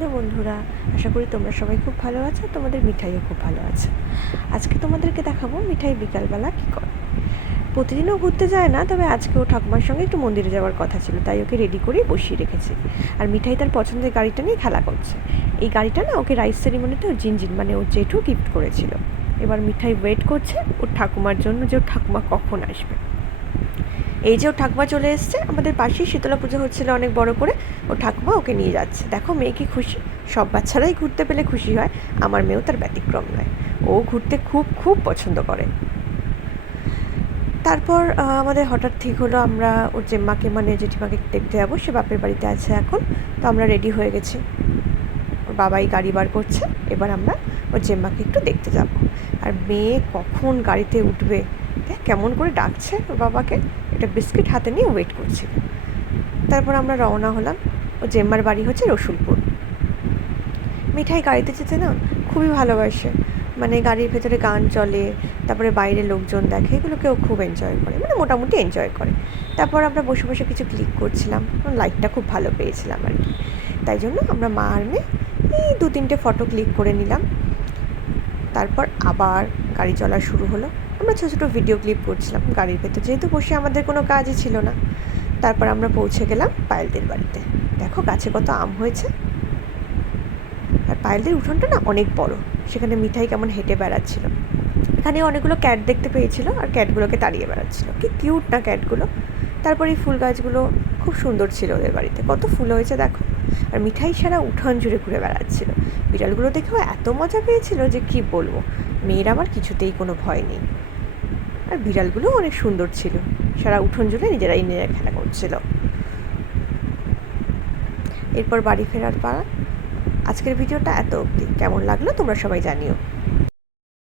Hello বন্ধুরা, আশা করি তোমরা সবাই খুব ভালো আছো। তোমাদের মিঠাইও খুব ভালো আছে। আজকে তোমাদেরকে দেখাবো মিঠাই বিকালবেলা কী করে। প্রতিদিনও ঘুরতে যায় না, তবে আজকে ও ঠাকুমার সঙ্গে একটু মন্দিরে যাওয়ার কথা ছিল, তাই ওকে রেডি করেই বসিয়ে রেখেছি। আর মিঠাই তার পছন্দের গাড়িটা নিয়ে খেলা করছে। এই গাড়িটা না ওকে রাইস সেরিমনিতে ওর জিনজিন মানে ওর জেঠু গিফট করেছিল। এবার মিঠাই ওয়েট করছে ওর ঠাকুমার জন্য, যে ওর ঠাকুমা কখন আসবে। এই যে ওর ঠাকুমা চলে এসছে, আমাদের পাশেই শীতলা পুজো হচ্ছিল অনেক বড় করে। ওর ঠাকুমা ওকে নিয়ে যাচ্ছে। দেখো মেয়ে কি খুশি। সব বাচ্চারাই ঘুরতে পেলে খুশি হয়, আমার মেয়েও তার ব্যতিক্রম নয়। ও ঘুরতে খুব খুব পছন্দ করে। তারপর আমাদের হঠাৎ ঠিক হলো আমরা ওর জেম্মাকে মানে জেঠিমাকে দেখতে যাবো। সে বাপের বাড়িতে আছে এখন। তো আমরা রেডি হয়ে গেছি, ওর বাবাই গাড়ি বার করছে। এবার আমরা ওর জেম্মাকে একটু দেখতে যাব। আর মেয়ে কখন গাড়িতে উঠবে, কেমন করে ডাকছে ওর বাবাকে। একটা বিস্কিট হাতে নিয়ে ওয়েট করছিল। তারপর আমরা রওনা হলাম। ও জেম্মার বাড়ি হচ্ছে রসুলপুর। মিঠাই গাড়িতে যেতে না খুবই ভালোবাসে। মানে গাড়ির ভেতরে গান চলে, তারপরে বাইরে লোকজন দেখে, এগুলোকে ও খুব এনজয় করে, মানে মোটামুটি এনজয় করে। তারপর আমরা বসে বসে কিছু ক্লিক করছিলাম, লাইটটা খুব ভালো পেয়েছিলাম আর কি। তাই জন্য আমরা মা আর মেয়ে এই 2-3টে ফটো ক্লিক করে নিলাম। তারপর আবার গাড়ি চলা শুরু হলো। আমরা ছোটো ছোটো ভিডিও ক্লিপ করছিলাম গাড়ির ভেতর, যেহেতু বসে আমাদের কোনো কাজই ছিল না। তারপর আমরা পৌঁছে গেলাম পায়েলদের বাড়িতে। দেখো গাছে কত আম হয়েছে। আর পায়েলদের উঠোনটা না অনেক বড়। সেখানে মিঠাই কেমন হেঁটে বেড়াচ্ছিল। এখানে অনেকগুলো ক্যাট দেখতে পেয়েছিল, আর ক্যাটগুলোকে তাড়িয়ে বেড়াচ্ছিল। কি কিউট না ক্যাটগুলো। তারপর এই ফুল গাছগুলো খুব সুন্দর ছিল ওদের বাড়িতে, কত ফুল হয়েছে দেখো। আর মিঠাই সারা উঠোন জুড়ে ঘুরে বেড়াচ্ছিল। বিড়ালগুলো দেখেও এত মজা পেয়েছিল যে কি বলবো। মেয়ের আমার কিছুতেই কোনো ভয় নেই। আর বিড়ালগুলোও অনেক সুন্দর ছিল, সারা উঠোন জুড়ে নিজেরাই খেলা করছিল। এরপর বাড়ি ফেরার পালা। আজকের ভিডিওটা এত অবধি। কেমন লাগলো তোমরা সবাই জানিও।